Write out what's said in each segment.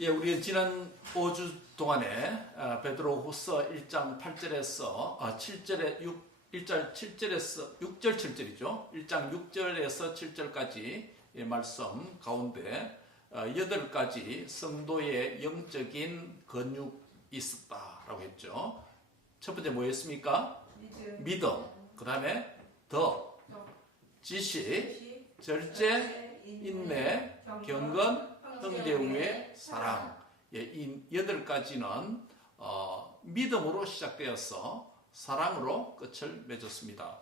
예, 우리 지난 5주 동안에 베드로후서 1장 8절에서 7절에 1절 7절에서 6절 7절이죠. 1장 6절에서 7절까지 말씀 가운데 8가지 성도의 영적인 건육이 있었다라고 했죠. 첫 번째 뭐였습니까? 믿음. 그 다음에 더, 지식, 절제, 인내, 경건, 형제 우의 사랑. 예, 이 8가지는 믿음으로 시작되어서 사랑으로 끝을 맺었습니다.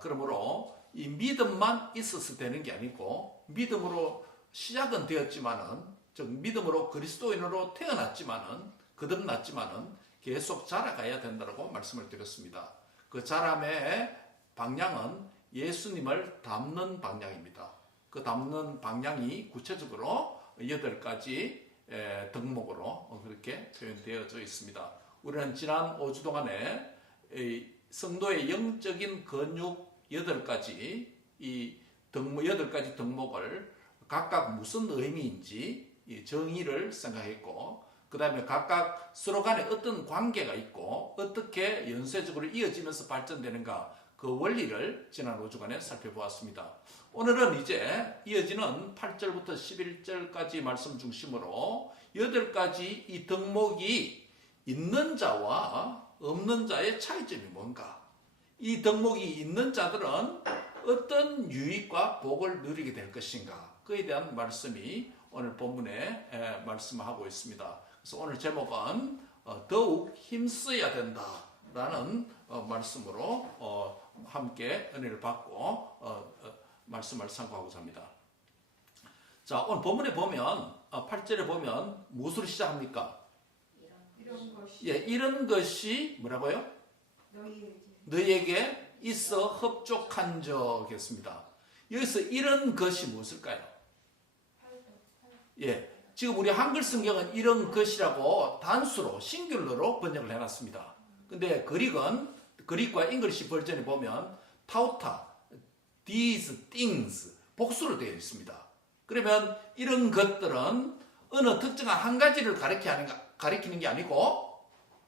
그러므로 이 믿음만 있어서 되는 게 아니고 믿음으로 시작은 되었지만은, 즉 믿음으로 그리스도인으로 태어났지만은, 거듭났지만은 계속 자라가야 된다고 말씀을 드렸습니다. 그 자람의 방향은 예수님을 닮는 방향입니다. 그 닮는 방향이 구체적으로 8가지 덕목으로 그렇게 표현되어져 있습니다. 우리는 지난 5주 동안에 성도의 영적인 건육 8가지 이 8가지 덕목을 각각 무슨 의미인지 정의를 생각했고, 그 다음에 각각 서로 간에 어떤 관계가 있고 어떻게 연쇄적으로 이어지면서 발전되는가, 그 원리를 지난 5주간에 살펴보았습니다. 오늘은 이제 이어지는 8절부터 11절까지 말씀 중심으로 8가지 이 덕목이 있는 자와 없는 자의 차이점이 뭔가, 이 덕목이 있는 자들은 어떤 유익과 복을 누리게 될 것인가, 그에 대한 말씀이 오늘 본문에 말씀하고 있습니다. 그래서 오늘 제목은 더욱 힘써야 된다라는 말씀으로 함께 은혜를 받고 말씀을 참고하고자 합니다. 자, 오늘 본문에 보면 8절에 보면 무엇으로 시작합니까? 이런 것이, 예, 이런 것이 뭐라고요? 너희에게 있어 흡족한 적이었습니다. 여기서 이런 것이 무엇일까요? 예, 지금 우리 한글 성경은 이런 것이라고 단수로 싱귤러로 번역을 해놨습니다. 근데 그릭과 잉글리시 버전에 보면 타우타, these things 복수로 되어 있습니다. 그러면 이런 것들은 어느 특정한 한 가지를 가리키는 게 아니고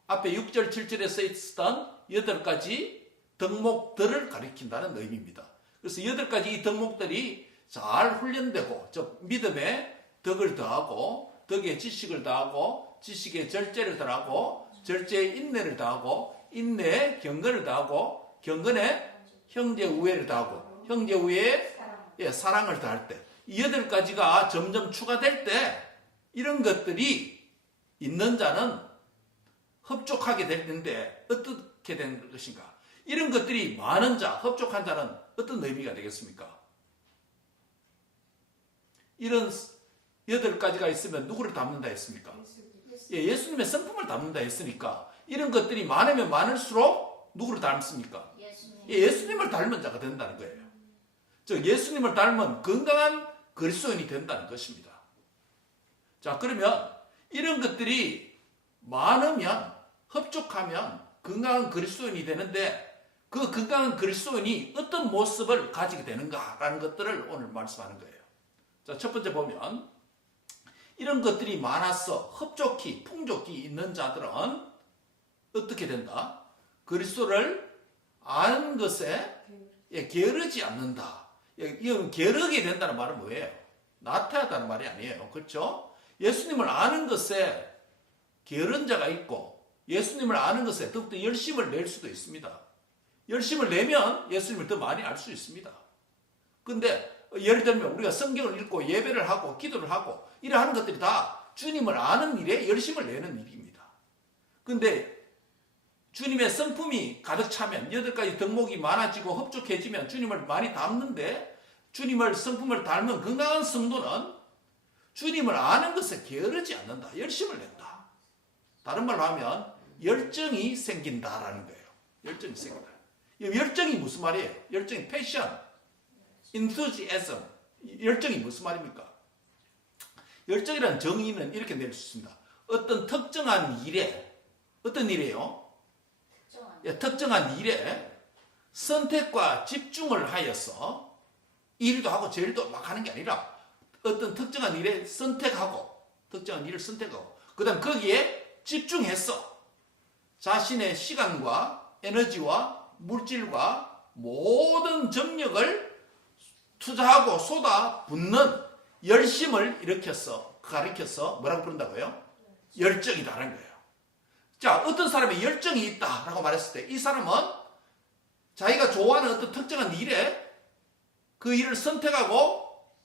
앞에 6절, 7절에 써 있었던 8가지 덕목들을 가리킨다는 의미입니다. 그래서 8가지 이 덕목들이 잘 훈련되고, 즉 믿음의 덕을 더하고, 덕의 지식을 더하고, 지식의 절제를 더하고, 절제의 인내를 더하고, 인내의 경건을 더하고, 경건의 형제 우애를 더하고, 형제 우애의 사랑을 더할 때, 이 8가지가 점점 추가될 때 이런 것들이 있는 자는 흡족하게 될 텐데 어떻게 된 것인가? 이런 것들이 많은 자, 흡족한 자는 어떤 의미가 되겠습니까? 이런 8가지가 있으면 누구를 닮는다 했습니까? 예, 예수님의 성품을 닮는다 했으니까 이런 것들이 많으면 많을수록 누구를 닮습니까? 예, 예수님을 닮은 자가 된다는 거예요. 즉 예수님을 닮은 건강한 그리스도인이 된다는 것입니다. 자, 그러면 이런 것들이 많으면, 흡족하면 건강한 그리스도인이 되는데, 그 건강한 그리스도인이 어떤 모습을 가지게 되는가라는 것들을 오늘 말씀하는 거예요. 자, 첫 번째 보면 이런 것들이 많아서 흡족히, 풍족히 있는 자들은 어떻게 된다? 그리스도를 아는 것에 게으르지 않는다. 이건 게으르게 된다는 말은 뭐예요? 나태하다는 말이 아니에요. 그렇죠? 예수님을 아는 것에 게으른 자가 있고, 예수님을 아는 것에 더욱더 열심을 낼 수도 있습니다. 열심을 내면 예수님을 더 많이 알 수 있습니다. 근데 예를 들면 우리가 성경을 읽고 예배를 하고 기도를 하고 이러한 것들이 다 주님을 아는 일에 열심을 내는 일입니다. 근데 주님의 성품이 가득 차면, 8가지 덕목이 많아지고 흡족해지면 주님을 많이 닮는데, 주님을 성품을 닮은 건강한 성도는 주님을 아는 것에 게으르지 않는다. 열심을 낸다. 다른 말로 하면 열정이 생긴다라는 거예요. 열정이 생긴다. 열정이 무슨 말이에요? 열정이 패션, enthusiasm. 열정이 무슨 말입니까? 열정이라는 정의는 이렇게 낼 수 있습니다. 어떤 특정한 일에, 어떤 일이에요? 특정한 일에 선택과 집중을 하여서 일도 하고 저일도 막 하는 게 아니라 어떤 특정한 일에 선택하고 특정한 일을 선택하고 그 다음 거기에 집중해서 자신의 시간과 에너지와 물질과 모든 정력을 투자하고 쏟아붓는 열심을 가리켜서 뭐라고 부른다고요? 열정이다라는 거예요. 자, 어떤 사람이 열정이 있다라고 말했을 때 이 사람은 자기가 좋아하는 어떤 특정한 일에 그 일을 선택하고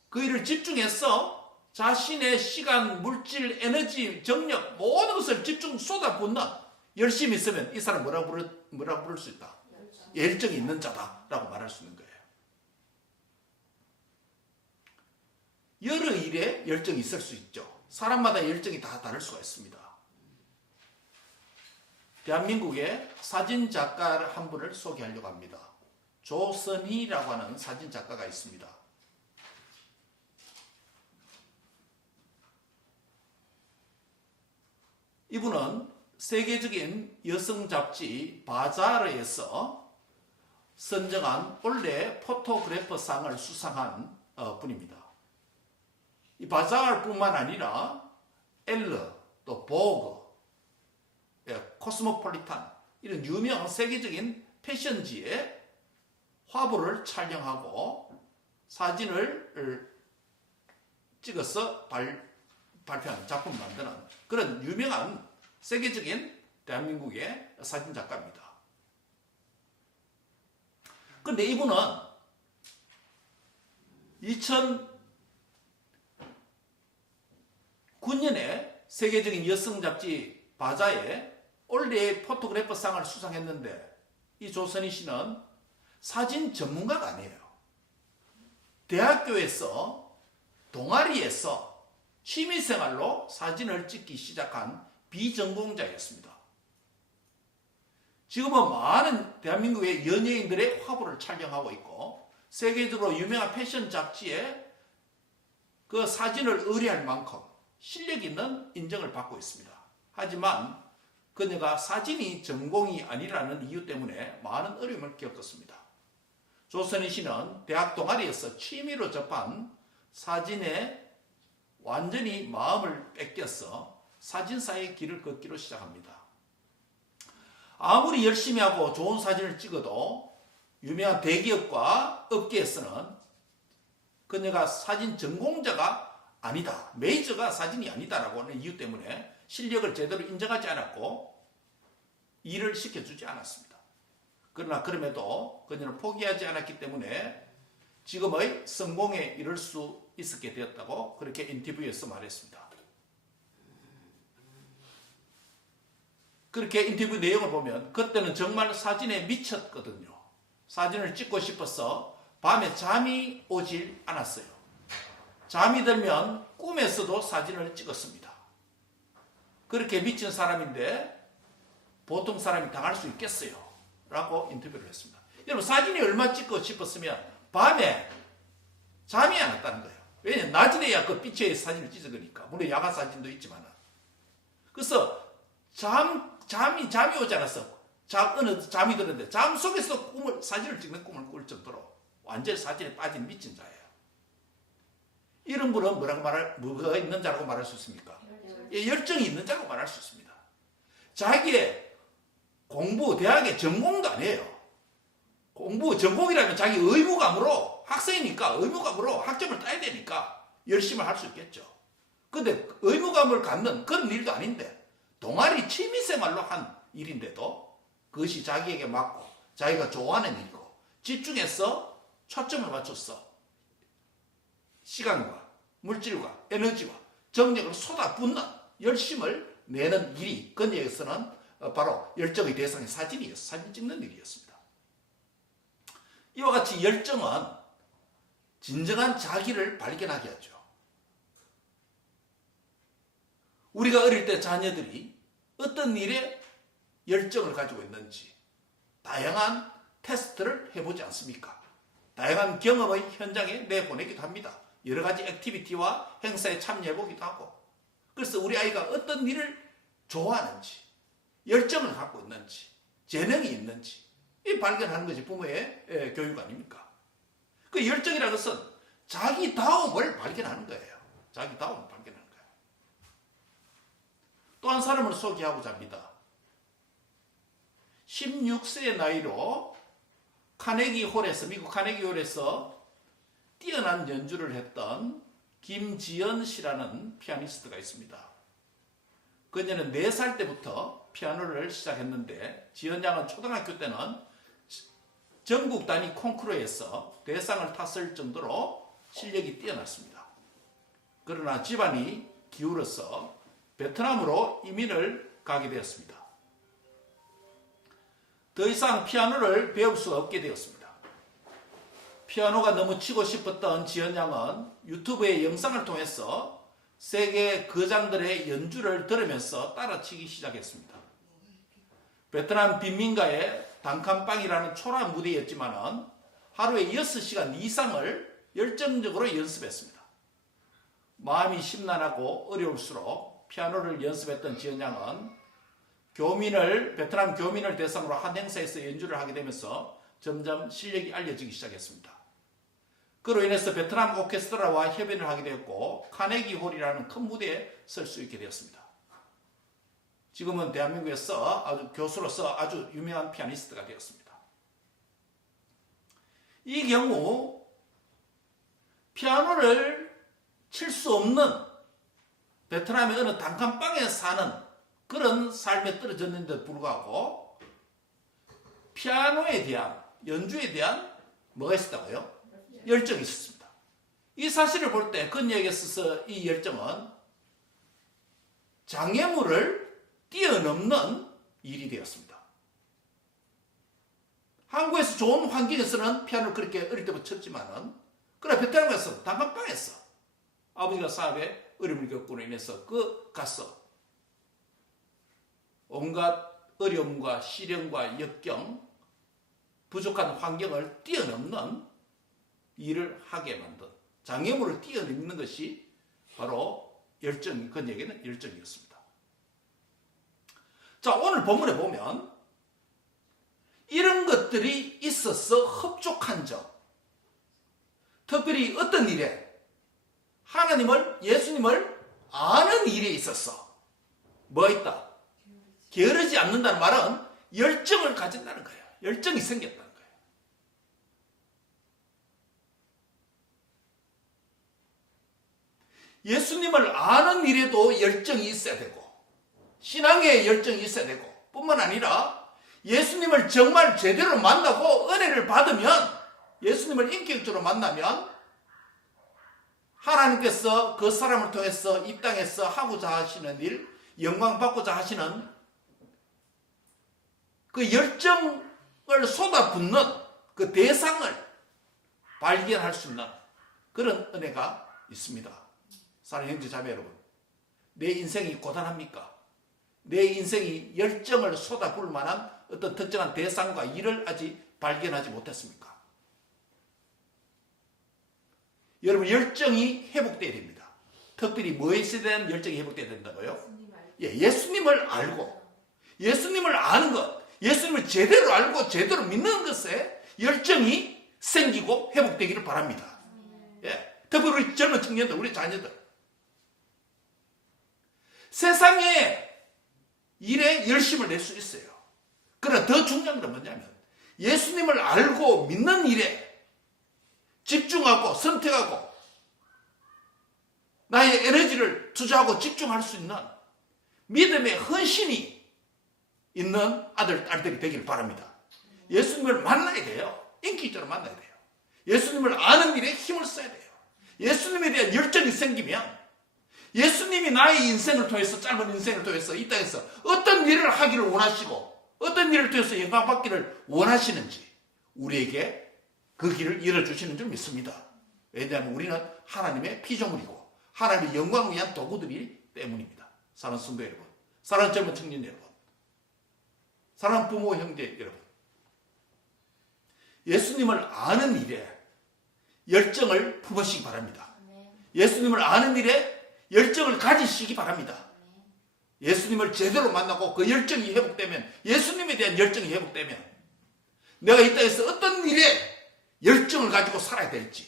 그 일을 집중해서 자신의 시간, 물질, 에너지, 정력 모든 것을 집중 쏟아붓는 열심히 있으면 이 사람 뭐라고 부를 수 있다? 열정이 있는 자다라고 말할 수 있는 거예요. 여러 일에 열정이 있을 수 있죠. 사람마다 열정이 다 다를 수가 있습니다. 대한민국의 사진작가 한 분을 소개하려고 합니다. 조선희라고 하는 사진작가가 있습니다. 이분은 세계적인 여성 잡지 바자르에서 선정한 올해 포토그래퍼상을 수상한 분입니다. 이 바자르뿐만 아니라 엘러, 또 보그, 코스모폴리탄 이런 유명한 세계적인 패션지에 화보를 촬영하고 사진을 찍어서 발표하는 작품을 만드는 그런 유명한 세계적인 대한민국의 사진작가입니다. 그런데 이분은 2009년에 세계적인 여성 잡지 바자에 올해의 포토그래퍼상을 수상했는데 이 조선희 씨는 사진 전문가가 아니에요. 대학교에서 동아리에서 취미생활로 사진을 찍기 시작한 비전공자였습니다. 지금은 많은 대한민국의 연예인들의 화보를 촬영하고 있고 세계적으로 유명한 패션 잡지에 그 사진을 의뢰할 만큼 실력 있는 인정을 받고 있습니다. 하지만 그녀가 사진이 전공이 아니라는 이유 때문에 많은 어려움을 겪었습니다. 조선희 씨는 대학 동아리에서 취미로 접한 사진에 완전히 마음을 뺏겨서 사진사의 길을 걷기로 시작합니다. 아무리 열심히 하고 좋은 사진을 찍어도 유명한 대기업과 업계에서는 그녀가 사진 전공자가 아니다, 메이저가 사진이 아니다라고 하는 이유 때문에 실력을 제대로 인정하지 않았고 일을 시켜주지 않았습니다. 그러나 그럼에도 그녀는 포기하지 않았기 때문에 지금의 성공에 이를 수 있었게 되었다고 그렇게 인터뷰에서 말했습니다. 그렇게 인터뷰 내용을 보면 그때는 정말 사진에 미쳤거든요. 사진을 찍고 싶어서 밤에 잠이 오질 않았어요. 잠이 들면 꿈에서도 사진을 찍었습니다. 그렇게 미친 사람인데 보통 사람이 당할 수 있겠어요? 라고 인터뷰를 했습니다. 여러분 사진이 얼마 찍고 싶었으면 밤에 잠이 안 왔다는 거예요. 왜냐하면 낮이 돼야 그 빛의 사진을 찍으니까. 물론 야간 사진도 있지만. 그래서 잠이 오지 않았어. 잠이 드는데 잠 속에서 사진을 찍는 꿈을 꿀 정도로 완전히 사진에 빠진 미친 자예요. 이런 분은 뭐가 있는 자라고 말할 수 있습니까? 열정이 있는 자라고 말할 수 있습니다. 자기의 대학의 전공도 아니에요. 전공이라면 자기 의무감으로, 학생이니까 의무감으로 학점을 따야 되니까 열심히 할 수 있겠죠. 근데 의무감을 갖는 그런 일도 아닌데, 동아리 취미생활로 한 일인데도 그것이 자기에게 맞고, 자기가 좋아하는 일이고, 집중해서 초점을 맞춰서 시간과 물질과 에너지와 정력을 쏟아붓는 열심을 내는 일이 그녀에게서는 바로 열정의 대상의 사진이었어요. 사진 찍는 일이었습니다. 이와 같이 열정은 진정한 자기를 발견하게 하죠. 우리가 어릴 때 자녀들이 어떤 일에 열정을 가지고 있는지 다양한 테스트를 해보지 않습니까? 다양한 경험의 현장에 내보내기도 합니다. 여러 가지 액티비티와 행사에 참여해보기도 하고. 그래서 우리 아이가 어떤 일을 좋아하는지, 열정을 갖고 있는지, 재능이 있는지 이 발견하는 것이 부모의 교육 아닙니까? 그 열정이라는 것은 자기다움을 발견하는 거예요. 자기다움을 발견하는 거예요. 훌륭한 사람을 소개하고자 합니다. 16세의 나이로 미국 카네기 홀에서 뛰어난 연주를 했던 김지연 씨라는 피아니스트가 있습니다. 그녀는 4살 때부터 피아노를 시작했는데 지연 양은 초등학교 때는 전국 단위 콩쿠르에서 대상을 탔을 정도로 실력이 뛰어났습니다. 그러나 집안이 기울어서 베트남으로 이민을 가게 되었습니다. 더 이상 피아노를 배울 수 없게 되었습니다. 피아노가 너무 치고 싶었던 지연 양은 유튜브의 영상을 통해서 세계 거장들의 연주를 들으면서 따라치기 시작했습니다. 베트남 빈민가의 단칸방이라는 초라한 무대였지만 하루에 6시간 이상을 열정적으로 연습했습니다. 마음이 심란하고 어려울수록 피아노를 연습했던 지연 양은 베트남 교민을 대상으로 한 행사에서 연주를 하게 되면서 점점 실력이 알려지기 시작했습니다. 그로 인해서 베트남 오케스트라와 협연을 하게 되었고 카네기 홀이라는 큰 무대에 설 수 있게 되었습니다. 지금은 대한민국에서 교수로서 아주 유명한 피아니스트가 되었습니다. 이 경우 피아노를 칠 수 없는 베트남의 어느 단칸방에 사는 그런 삶에 떨어졌는데도 불구하고 피아노에 대한 연주에 대한 뭐가 있었다고요? 열정이 있었습니다. 이 사실을 볼 때 그녀에게 있어서 이 열정은 장애물을 뛰어넘는 일이 되었습니다. 한국에서 좋은 환경에서는 피아노를 그렇게 어릴 때부터 쳤지만은 그러나 베트남 가서 단칸방에서 아버지가 사업에 어려움을 겪고로 인해서 가서 온갖 어려움과 시련과 역경, 부족한 환경을 뛰어넘는 일을 하게 만든 장애물을 뛰어넘는 것이 바로 그녀에게는 열정이었습니다. 자, 오늘 본문에 보면 이런 것들이 있어서 흡족한 점, 특별히 어떤 일에 예수님을 아는 일에 있어서 뭐가 있다? 게으르지 않는다는 말은 열정을 가진다는 거예요. 열정이 생겼다는 거예요. 예수님을 아는 일에도 열정이 있어야 되고 신앙에 열정이 있어야 되고 뿐만 아니라 예수님을 정말 제대로 만나고 은혜를 받으면 예수님을 인격적으로 만나면 하나님께서 그 사람을 통해서 이 땅에서 하고자 하시는 일, 영광 받고자 하시는 그 열정을 쏟아붓는 그 대상을 발견할 수 있는 그런 은혜가 있습니다. 사랑하는 형제 자매 여러분, 내 인생이 고단합니까? 내 인생이 열정을 쏟아부을 만한 어떤 특정한 대상과 일을 아직 발견하지 못했습니까? 여러분, 열정이 회복돼야 됩니다. 특별히 뭐에 대한 열정이 회복돼야 된다고요? 예수님을 알고 예수님을 아는 것, 예수님을 제대로 알고 제대로 믿는 것에 열정이 생기고 회복되기를 바랍니다. 특히 우리 젊은 청년들, 우리 자녀들, 세상에 일에 열심을 낼 수 있어요. 그러나 더 중요한 건 뭐냐면 예수님을 알고 믿는 일에 집중하고 선택하고 나의 에너지를 투자하고 집중할 수 있는 믿음의 헌신이 있는 아들, 딸들이 되기를 바랍니다. 예수님을 만나야 돼요. 인격적으로 만나야 돼요. 예수님을 아는 일에 힘을 써야 돼요. 예수님에 대한 열정이 생기면 예수님이 나의 인생을 통해서, 짧은 인생을 통해서 이 땅에서 어떤 일을 하기를 원하시고 어떤 일을 통해서 영광 받기를 원하시는지 우리에게 그 길을 열어주시는 줄 믿습니다. 왜냐하면 우리는 하나님의 피조물이고 하나님의 영광을 위한 도구들이기 때문입니다. 사랑하는 성도 여러분, 사랑하는 젊은 청년 여러분, 사랑하는 부모 형제 여러분, 예수님을 아는 일에 열정을 품으시기 바랍니다. 예수님을 아는 일에 열정을 가지시기 바랍니다. 예수님을 제대로 만나고 그 열정이 회복되면, 예수님에 대한 열정이 회복되면 내가 이 땅에서 어떤 일에 열정을 가지고 살아야 될지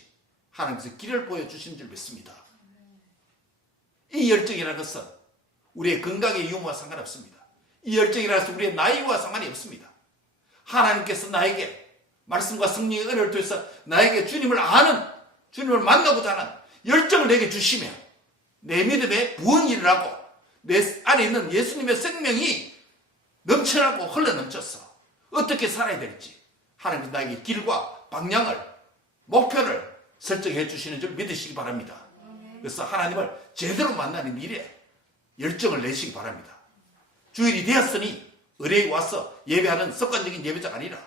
하나님께서 길을 보여주신 줄 믿습니다. 이 열정이라는 것은 우리의 건강의 유무와 상관없습니다. 이 열정이라서 우리의 나이와 상관이 없습니다. 하나님께서 나에게 말씀과 성령의 은혜를 통해서 나에게 주님을 아는, 주님을 만나고자 하는 열정을 내게 주시면 내 믿음에 부흥이 일어나고 내 안에 있는 예수님의 생명이 넘쳐나고 흘러넘쳐서 어떻게 살아야 될지 하나님께서 나에게 길과 방향을, 목표를 설정해 주시는 줄 믿으시기 바랍니다. 그래서 하나님을 제대로 만나는 일에 열정을 내시기 바랍니다. 주일이 되었으니 의뢰에 와서 예배하는 습관적인 예배자가 아니라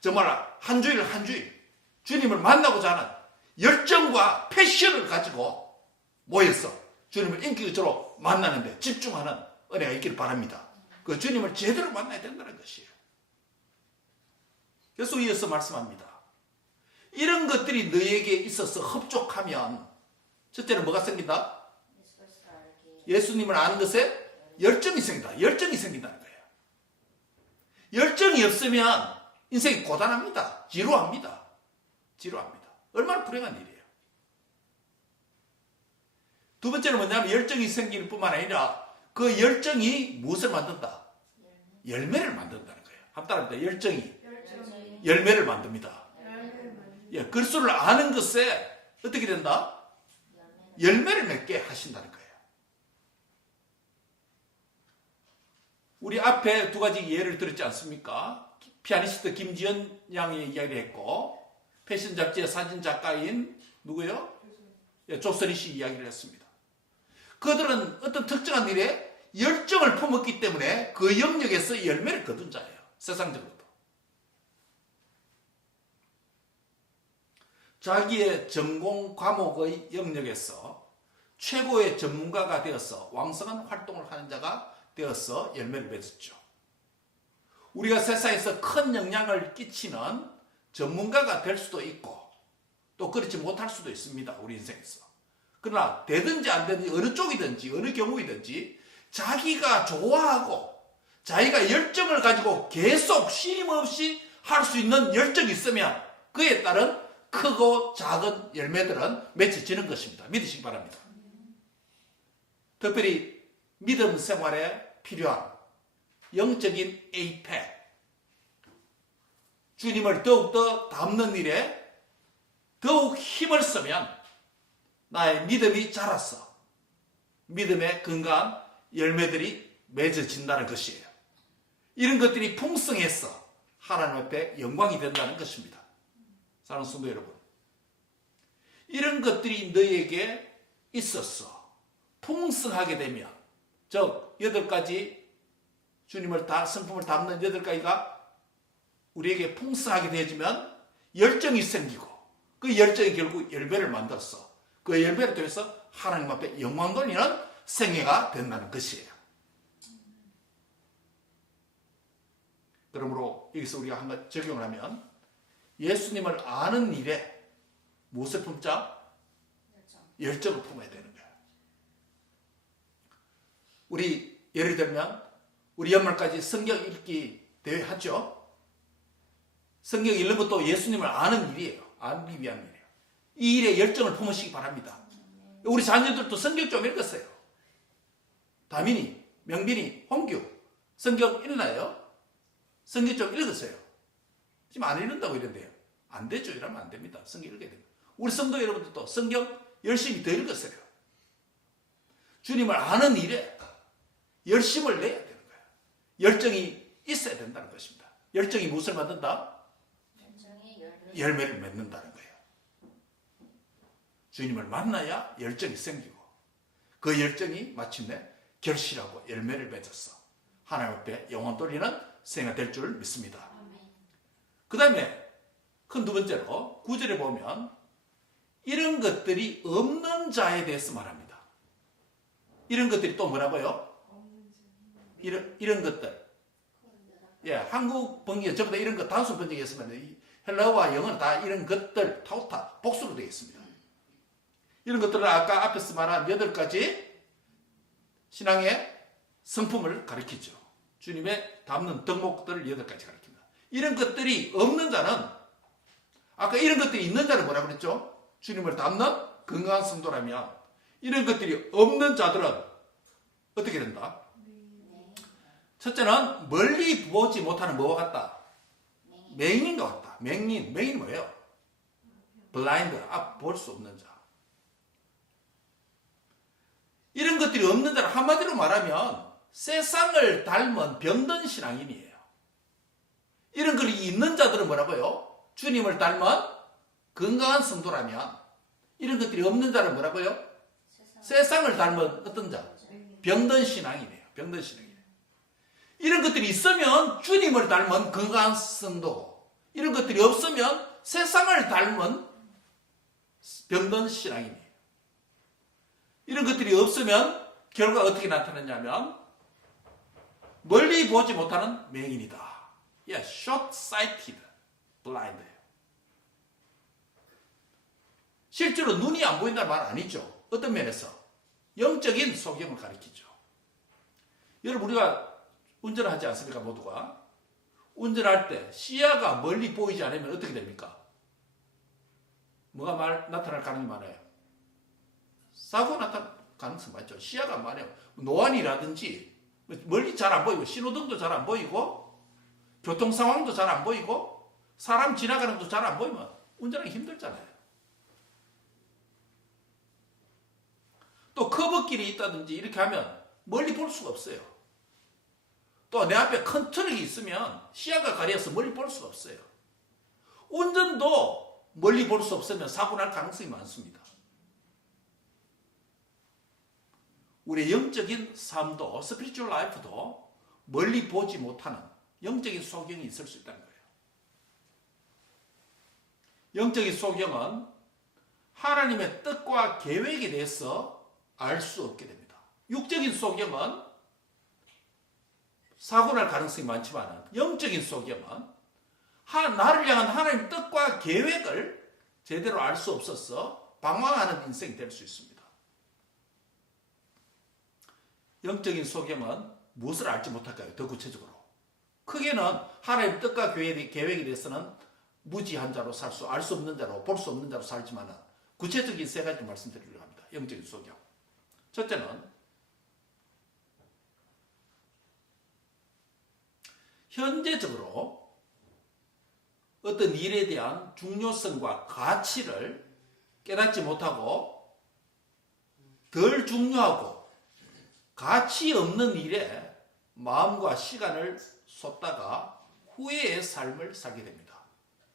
정말 한 주일 한 주일 주님을 만나고자 하는 열정과 패션을 가지고 모여서 주님을 인격적으로 만나는 데 집중하는 은혜가 있기를 바랍니다. 그 주님을 제대로 만나야 된다는 것이에요. 그래서 이어서 말씀합니다. 이런 것들이 너에게 있어서 흡족하면 첫째는 뭐가 생긴다? 예수님을 아는 것에 열정이 생긴다. 열정이 생긴다는 거예요. 열정이 없으면 인생이 고단합니다. 지루합니다. 지루합니다. 얼마나 불행한 일이에요. 두 번째는 뭐냐면 열정이 생기는 뿐만 아니라 그 열정이 무엇을 만든다? 열매를 만든다는 거예요. 한따라합니다. 열정이 열매를 만듭니다. 예, 그리스도를 아는 것에 어떻게 된다? 열매를 맺게 하신다는 거예요. 우리 앞에 두 가지 예를 들었지 않습니까? 피아니스트 김지연 양이 이야기를 했고 패션 잡지의 사진 작가인 누구요? 예, 조선희 씨 이야기를 했습니다. 그들은 어떤 특정한 일에 열정을 품었기 때문에 그 영역에서 열매를 거둔 자예요. 세상적으로도. 자기의 전공 과목의 영역에서 최고의 전문가가 되어서 왕성한 활동을 하는 자가 되어서 열매를 맺었죠. 우리가 세상에서 큰 영향을 끼치는 전문가가 될 수도 있고 또 그렇지 못할 수도 있습니다. 우리 인생에서. 그러나 되든지 안 되든지 어느 쪽이든지 어느 경우이든지 자기가 좋아하고 자기가 열정을 가지고 계속 쉼 없이 할 수 있는 열정이 있으면 그에 따른 크고 작은 열매들은 맺혀지는 것입니다. 믿으시기 바랍니다. 특별히 믿음 생활에 필요한 영적인 에이펙, 주님을 더욱더 닮는 일에 더욱 힘을 쓰면 나의 믿음이 자라서 믿음의 건강한 열매들이 맺어진다는 것이에요. 이런 것들이 풍성해서 하나님 앞에 영광이 된다는 것입니다. 사랑하는 성도 여러분, 이런 것들이 너에게 있어서 풍성하게 되면, 즉 8가지 주님을 다 성품을 담는 8가지가 우리에게 풍성하게 되어지면 열정이 생기고 그 열정이 결국 열매를 만들어서 그 열매를 통해서 하나님 앞에 영광 돌리는 생애가 된다는 것이에요. 그러므로 여기서 우리가 한 가지 적용을 하면 예수님을 아는 일에 무엇을 품자? 열정을 품어야 되는 거예요. 우리 예를 들면 우리 연말까지 성경 읽기 대회 하죠. 성경 읽는 것도 예수님을 아는 일이에요. 알기 위한 일이에요. 이 일에 열정을 품으시기 바랍니다. 우리 자녀들도 성경 좀 읽었어요. 다민이, 명빈이, 홍규 성경 읽나요? 성경 좀 읽었어요. 지금 안 읽는다고 이런데요. 안 되죠. 이러면 안 됩니다. 성경 읽어야 됩니다. 우리 성도 여러분들도 성경 열심히 더 읽었어요. 주님을 아는 일에 열심을 내야 되는 거예요. 열정이 있어야 된다는 것입니다. 열정이 무엇을 만든다? 열매를 맺는다는 거예요. 주님을 만나야 열정이 생기고 그 열정이 마침내 결실하고 열매를 맺어서 하나님 앞에 영원 돌리는 생애가 될 줄 믿습니다. 그 다음에 큰 두 번째로 9절에 보면 이런 것들이 없는 자에 대해서 말합니다. 이런 것들이 또 뭐라고요? 이런 것들. 예, 한국 번역에 전부 다 이런 것 단순 번역했으면 헬라어와 영어는 다 이런 것들 타우타 복수로 되어 있습니다. 이런 것들은 아까 앞에서 말한 8가지 신앙의 성품을 가리키죠. 주님의 담는 덕목들을 8가지 가리킵니다. 이런 것들이 없는 자는 아까 이런 것들이 있는 자는 뭐라고 그랬죠? 주님을 담는 건강한 성도라면 이런 것들이 없는 자들은 어떻게 된다? 첫째는 멀리 보지 못하는 뭐와 같다? 맹인과 같다. 맹인 뭐예요? 블라인드, 앞 볼 수 없는 자. 이런 것들이 없는 자를 한마디로 말하면 세상을 닮은 병든 신앙인이에요. 이런 것이 있는 자들은 뭐라고요? 주님을 닮은 건강한 성도라면, 이런 것들이 없는 자는 뭐라고요? 세상을 닮은 어떤 자? 병든 신앙이네요. 병든 신앙이에요. 이런 것들이 있으면 주님을 닮은 건강한 성도고, 이런 것들이 없으면 세상을 닮은 병든 신앙이네요. 이런 것들이 없으면 결과가 어떻게 나타나냐면 멀리 보지 못하는 맹인이다. short-sighted, blind. 실제로 눈이 안 보인다는 말 아니죠. 어떤 면에서? 영적인 소경을 가리키죠. 여러분, 우리가 운전을 하지 않습니까? 모두가. 운전할 때 시야가 멀리 보이지 않으면 어떻게 됩니까? 뭐가 나타날 가능성이 많아요? 사고 나타날 가능성이 많죠. 시야가 많아요. 노안이라든지 멀리 잘 안 보이고, 신호등도 잘 안 보이고, 교통 상황도 잘 안 보이고, 사람 지나가는 것도 잘 안 보이면 운전하기 힘들잖아요. 또 커브길이 있다든지 이렇게 하면 멀리 볼 수가 없어요. 또 내 앞에 큰 트럭이 있으면 시야가 가려서 멀리 볼 수가 없어요. 운전도 멀리 볼 수 없으면 사고 날 가능성이 많습니다. 우리의 영적인 삶도, 스피리추얼 라이프도 멀리 보지 못하는 영적인 소경이 있을 수 있다는 거예요. 영적인 소경은 하나님의 뜻과 계획에 대해서 알 수 없게 됩니다. 육적인 소경은 사고 날 가능성이 많지만, 영적인 소경은 나를 향한 하나님의 뜻과 계획을 제대로 알 수 없어서 방황하는 인생이 될 수 있습니다. 영적인 소경은 무엇을 알지 못할까요? 더 구체적으로. 크게는 하나님의 뜻과 계획에 대해서는 무지한 자로 알 수 없는 자로, 볼 수 없는 자로 살지만, 구체적인 세 가지 말씀드리려고 합니다. 영적인 소경. 첫째는 현재적으로 어떤 일에 대한 중요성과 가치를 깨닫지 못하고 덜 중요하고 가치 없는 일에 마음과 시간을 쏟다가 후회의 삶을 살게 됩니다.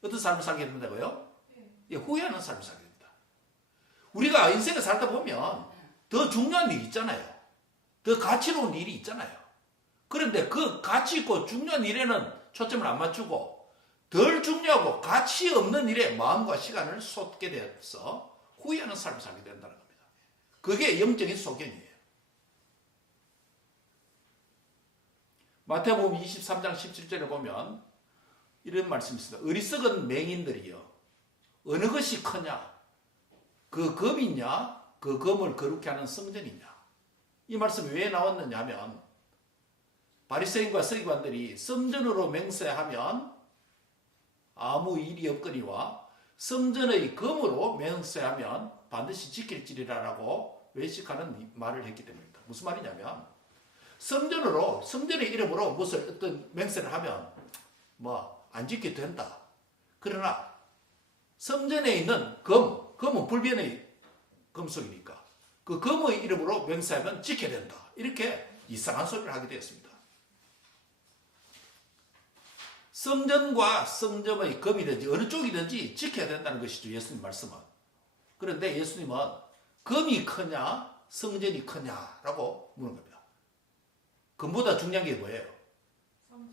어떤 삶을 살게 된다고요? 후회하는 삶을 살게 됩니다. 우리가 인생을 살다 보면 더 중요한 일이 있잖아요. 더 가치로운 일이 있잖아요. 그런데 그 가치 있고 중요한 일에는 초점을 안 맞추고 덜 중요하고 가치 없는 일에 마음과 시간을 쏟게 돼서 후회하는 삶을 살게 된다는 겁니다. 그게 영적인 소경이에요. 마태복음 23장 17절에 보면 이런 말씀이 있습니다. 어리석은 맹인들이여, 어느 것이 크냐? 그 검이냐? 그 검을 거룩히 하는 성전이냐? 이 말씀이 왜 나왔느냐 하면, 바리새인과 서기관들이 성전으로 맹세하면 아무 일이 없거니와 성전의 검으로 맹세하면 반드시 지킬지리라라고 외식하는 말을 했기 때문입니다. 무슨 말이냐면, 성전의 이름으로 무엇을 어떤 맹세를 하면 안 지켜도 된다. 그러나 성전에 있는 검은 불변의 금속이니까 그 검의 이름으로 맹세하면 지켜야 된다. 이렇게 이상한 소리를 하게 되었습니다. 성전과 성점의 검이든지 어느 쪽이든지 지켜야 된다는 것이죠. 예수님 말씀은. 그런데 예수님은 검이 크냐 성전이 크냐라고 묻는 겁니다. 검보다 중요한 게 뭐예요?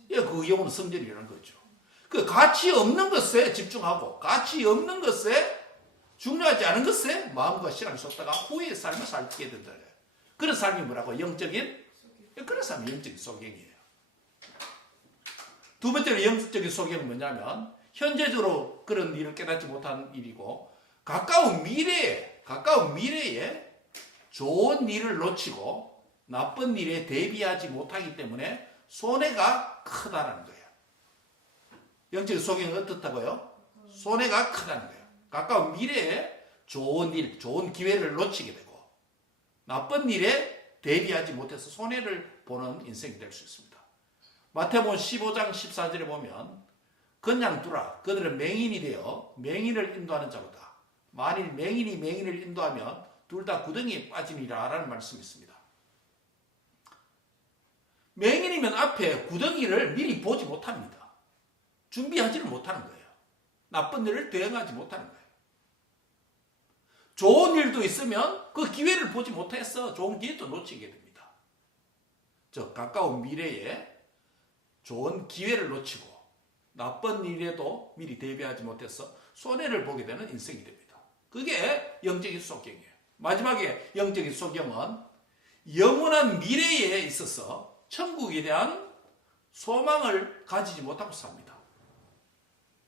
그 영혼은 성전이라는 거죠. 그 가치 없는 것에 집중하고 가치 없는 것에 중요하지 않은 것에 마음과 시간을 쏟다가 후회의 삶을 살게 된다. 그런 삶이 뭐라고? 그런 삶이 영적인 소경이에요. 두 번째로 영적인 소경은 뭐냐면, 현재적으로 그런 일을 깨닫지 못한 일이고, 가까운 미래에 좋은 일을 놓치고 나쁜 일에 대비하지 못하기 때문에 손해가 크다는 거예요. 영적인 소경은 어떻다고요? 손해가 크다는 거예요. 가까운 미래에 좋은 일, 좋은 기회를 놓치게 되고, 나쁜 일에 대비하지 못해서 손해를 보는 인생이 될 수 있습니다. 마태복음 15장 14절에 보면 그냥 두라 그들은 맹인이 되어 맹인을 인도하는 자로다. 만일 맹인이 맹인을 인도하면 둘 다 구덩이에 빠지니라 라는 말씀이 있습니다. 맹인이면 앞에 구덩이를 미리 보지 못합니다. 준비하지를 못하는 거예요. 나쁜 일을 대응하지 못하는 거예요. 좋은 일도 있으면 그 기회를 보지 못해서 좋은 기회도 놓치게 됩니다. 가까운 미래에 좋은 기회를 놓치고 나쁜 일에도 미리 대비하지 못해서 손해를 보게 되는 인생이 됩니다. 그게 영적인 소경이에요. 마지막에 영적인 소경은 영원한 미래에 있어서 천국에 대한 소망을 가지지 못하고 삽니다.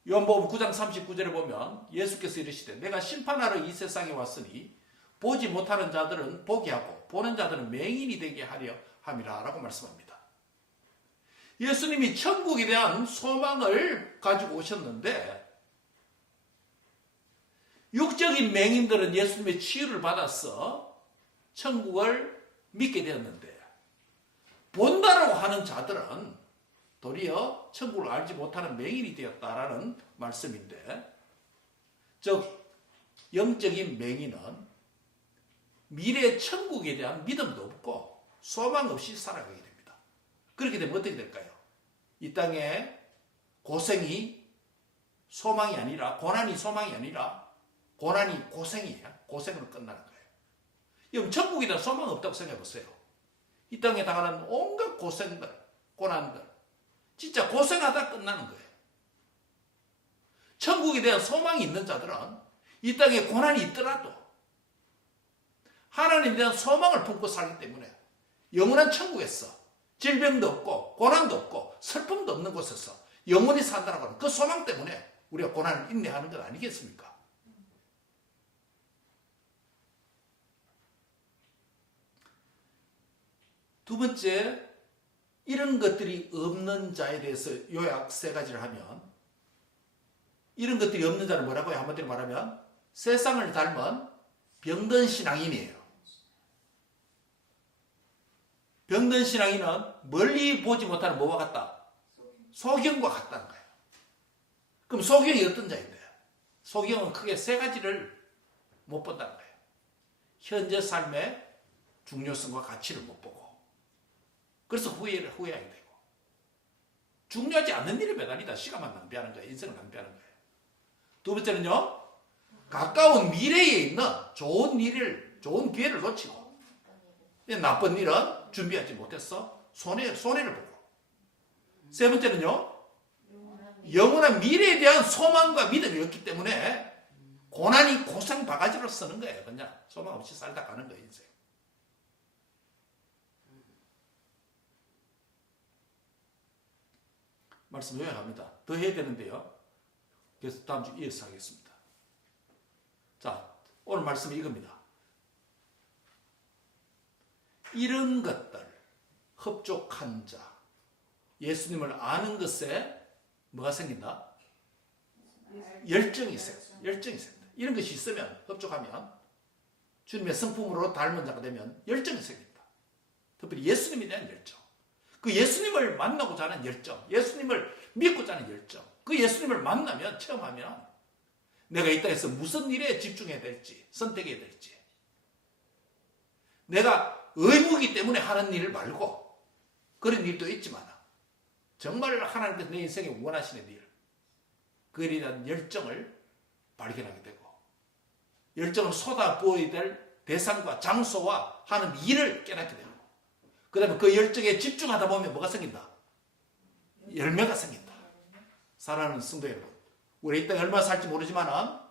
요한복음 9장 39절에 보면 예수께서 이르시되 내가 심판하러 이 세상에 왔으니 보지 못하는 자들은 보게 하고 보는 자들은 맹인이 되게 하려 함이라 라고 말씀합니다. 예수님이 천국에 대한 소망을 가지고 오셨는데 육적인 맹인들은 예수님의 치유를 받아서 천국을 믿게 되었는데 본다라고 하는 자들은 도리어 천국을 알지 못하는 맹인이 되었다라는 말씀인데, 즉 영적인 맹인은 미래 천국에 대한 믿음도 없고 소망 없이 살아가게 됩니다. 그렇게 되면 어떻게 될까요? 이 땅에 고생이 소망이 아니라, 고난이 소망이 아니라 고난이 고생이에요. 고생으로 끝나는 거예요. 여러분 천국에 대한 소망 없다고 생각해 보세요. 이 땅에 당하는 온갖 고생들, 고난들 진짜 고생하다 끝나는 거예요. 천국에 대한 소망이 있는 자들은 이 땅에 고난이 있더라도 하나님에 대한 소망을 품고 살기 때문에 영원한 천국에서 질병도 없고 고난도 없고 슬픔도 없는 곳에서 영원히 산다라고 하는 그 소망 때문에 우리가 고난을 인내하는 것 아니겠습니까? 두 번째, 이런 것들이 없는 자에 대해서 요약 세 가지를 하면, 이런 것들이 없는 자는 뭐라고요? 한마디로 말하면 세상을 닮은 병든 신앙인이에요. 병든 신앙인은 멀리 보지 못하는 뭐와 같다? 소경과 같다는 거예요. 그럼 소경이 어떤 자인데? 소경은 크게 세 가지를 못 본다는 거예요. 현재 삶의 중요성과 가치를 못 보고, 그래서 후회하게 되고, 중요하지 않는 일에 매달리다 시간만 낭비하는 거예요. 인생을 낭비하는 거예요. 두 번째는요, 가까운 미래에 있는 좋은 기회를 놓치고, 나쁜 일은 준비하지 못해서 손해를 보고, 세 번째는요, 영원한 미래에 대한 소망과 믿음이 없기 때문에 고난이 고생 바가지로 쓰는 거예요. 그냥 소망 없이 살다 가는 거예요, 인생. 말씀 요약합니다. 더 해야 되는데요. 그래서 다음 주 이어서 하겠습니다. 자, 오늘 말씀은 이겁니다. 이런 것들, 흡족한 자, 예수님을 아는 것에 뭐가 생긴다? 열정이 생긴다. 이런 것이 있으면, 흡족하면, 주님의 성품으로 닮은 자가 되면 열정이 생긴다. 특별히 예수님에 대한 열정. 그 예수님을 만나고자 하는 열정, 예수님을 믿고자 하는 열정, 그 예수님을 만나면, 체험하면 내가 이 땅에서 무슨 일에 집중해야 될지, 선택해야 될지, 내가 의무이기 때문에 하는 일 말고 그런 일도 있지만 정말 하나님께서 내 인생에 원하시는 일, 그에 대한 열정을 발견하게 되고, 열정을 쏟아부어야 될 대상과 장소와 하는 일을 깨닫게 되고, 그 다음에 그 열정에 집중하다 보면 뭐가 생긴다? 열매가 생긴다. 사랑하는 성도 여러분, 우리 이 땅에 얼마나 살지 모르지만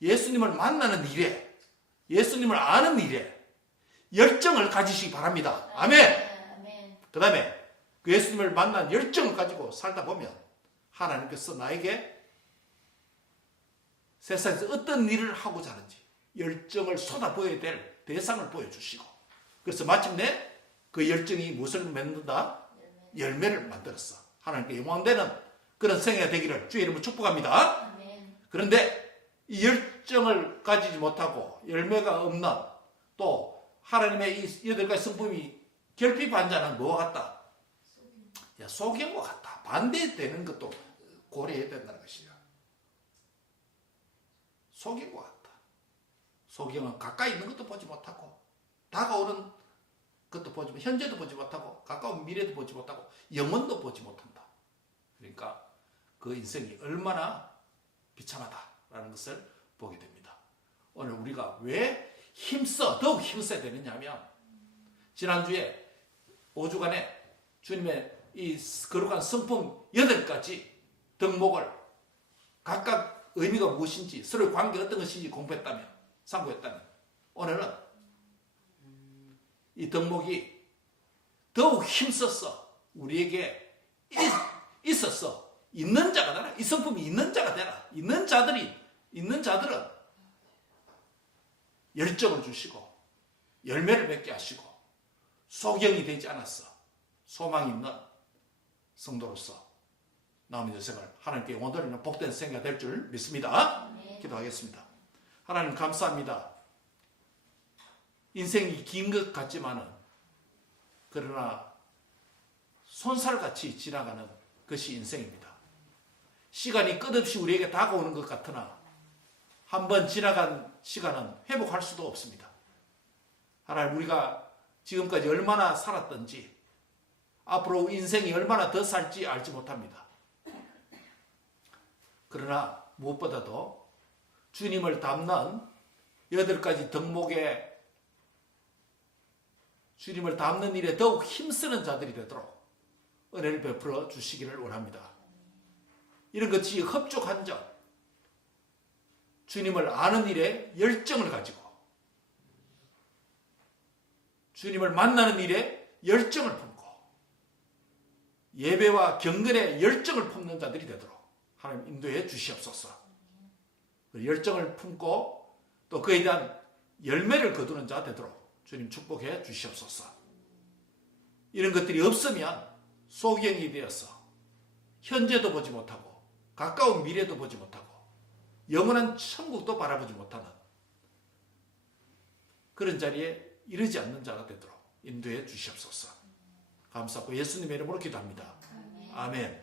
예수님을 만나는 일에, 예수님을 아는 일에 열정을 가지시기 바랍니다. 아멘. 그 다음에 그 예수님을 만난 열정을 가지고 살다 보면 하나님께서 나에게 세상에서 어떤 일을 하고자 하는지 열정을 쏟아부어야 될 대상을 보여주시고, 그래서 마침내 그 열정이 무엇을 맺는다? 열매를 만들었어. 하나님께 영광되는 그런 생애가 되기를 주의 이름으로 축복합니다. 아멘. 그런데 이 열정을 가지지 못하고 열매가 없는, 또 하나님의 이 8가지 성품이 결핍한 자는 뭐와 같다? 야, 소경과 같다. 반대되는 것도 고려해야 된다는 것이야. 소경과 같다. 소경은 가까이 있는 것도 보지 못하고 다가오는 것도 보지 못하고 현재도 보지 못하고 가까운 미래도 보지 못하고 영원도 보지 못한다. 그러니까 그 인생이 얼마나 비참하다라는 것을 보게 됩니다. 오늘 우리가 왜 더욱 힘써야 되느냐면 지난주에 5주간에 주님의 이 거룩한 성품 8가지 덕목을 각각 의미가 무엇인지 서로의 관계가 어떤 것인지 공부했다면 상고했다면 오늘은 이 덕목이 더욱 힘써서 우리에게 있어서 있는 자가 되라. 이 성품이 있는 자가 되라. 있는 자들은 열정을 주시고 열매를 맺게 하시고 소경이 되지 않았어. 소망이 있는 성도로서 남은 여생을 하나님께 원하는 복된 생애가 될 줄 믿습니다. 기도하겠습니다. 하나님 감사합니다. 인생이 긴 것 같지만은 그러나 손살같이 지나가는 것이 인생입니다. 시간이 끝없이 우리에게 다가오는 것 같으나 한번 지나간 시간은 회복할 수도 없습니다. 하나님 우리가 지금까지 얼마나 살았던지 앞으로 인생이 얼마나 더 살지 알지 못합니다. 그러나 무엇보다도 주님을 닮는 8가지 덕목에 주님을 닮는 일에 더욱 힘쓰는 자들이 되도록 은혜를 베풀어 주시기를 원합니다. 이런 것이 흡족한 점, 주님을 아는 일에 열정을 가지고 주님을 만나는 일에 열정을 품고 예배와 경건에 열정을 품는 자들이 되도록 하나님 인도해 주시옵소서. 열정을 품고 또 그에 대한 열매를 거두는 자 되도록 주님 축복해 주시옵소서. 이런 것들이 없으면 소경이 되어서 현재도 보지 못하고 가까운 미래도 보지 못하고 영원한 천국도 바라보지 못하는 그런 자리에 이르지 않는 자가 되도록 인도해 주시옵소서. 감사하고 예수님의 이름으로 기도합니다. 아멘.